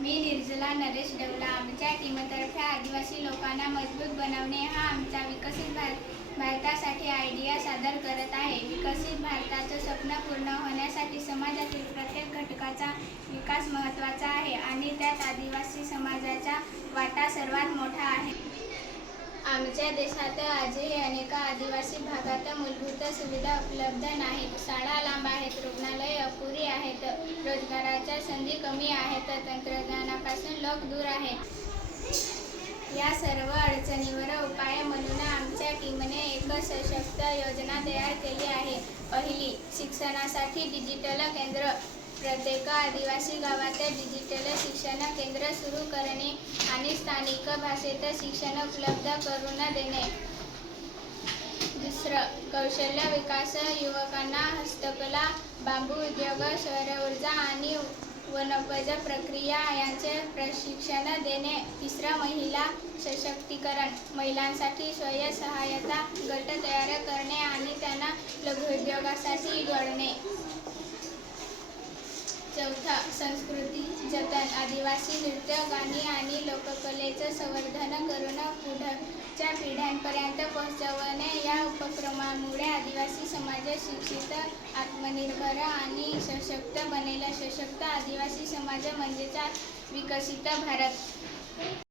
मी निर्जला नरेश डवला. आमच्या टीमतर्फे आदिवासी लोकांना मजबूत बनवणे हा आमचा विकसित भारतासाठी आयडिया सादर करत आहे. विकसित भारताचं स्वप्न पूर्ण होण्यासाठी समाजातील प्रत्येक घटकाचा विकास महत्त्वाचा आहे आणि त्यात आदिवासी समाजाचा वाटा सर्वात मोठा आहे. आमच्या देशात आजही अनेक आदिवासी भागात मूलभूत सुविधा उपलब्ध नाहीत. शाळा लांब आहेत, रुग्णालये अपुरी आहेत, रोजगाराच्या संधी कमी आहेत, तंत्रज्ञानापासून लोक दूर आहेत. या सर्व अडचणींवर उपाय म्हणून आमच्या टीमने एक सशक्त योजना तयार केली आहे. पहिली, शिक्षणासाठी डिजिटल केंद्र. प्रत्येक आदिवासी गावात डिजिटल शिक्षण केंद्र सुरू करणे आणि स्थानिक भाषेत शिक्षण उपलब्ध करून देणे. दुसरं, कौशल्य विकास. युवकांना हस्तकला, बांबू उद्योग, सौर ऊर्जा आणि वनोपज प्रक्रिया यांचे प्रशिक्षण देणे. तिसरं, महिला सशक्तीकरण. महिलांसाठी स्वयंसहायता गट तयार करणे आणि त्यांना लघुउद्योगासाठी जोडणे. चौथं, संस्कृती जतन. आदिवासी नृत्य, गाणी आणि लोककलेचं संवर्धन करून पुढच्या पिढ्यांपर्यंत पोहोचवणे. या उपक्रमामुळे आदिवासी समाज शिक्षित, आत्मनिर्भर आणि सशक्त बनेल. सशक्त आदिवासी समाज म्हणजेच विकसित भारत.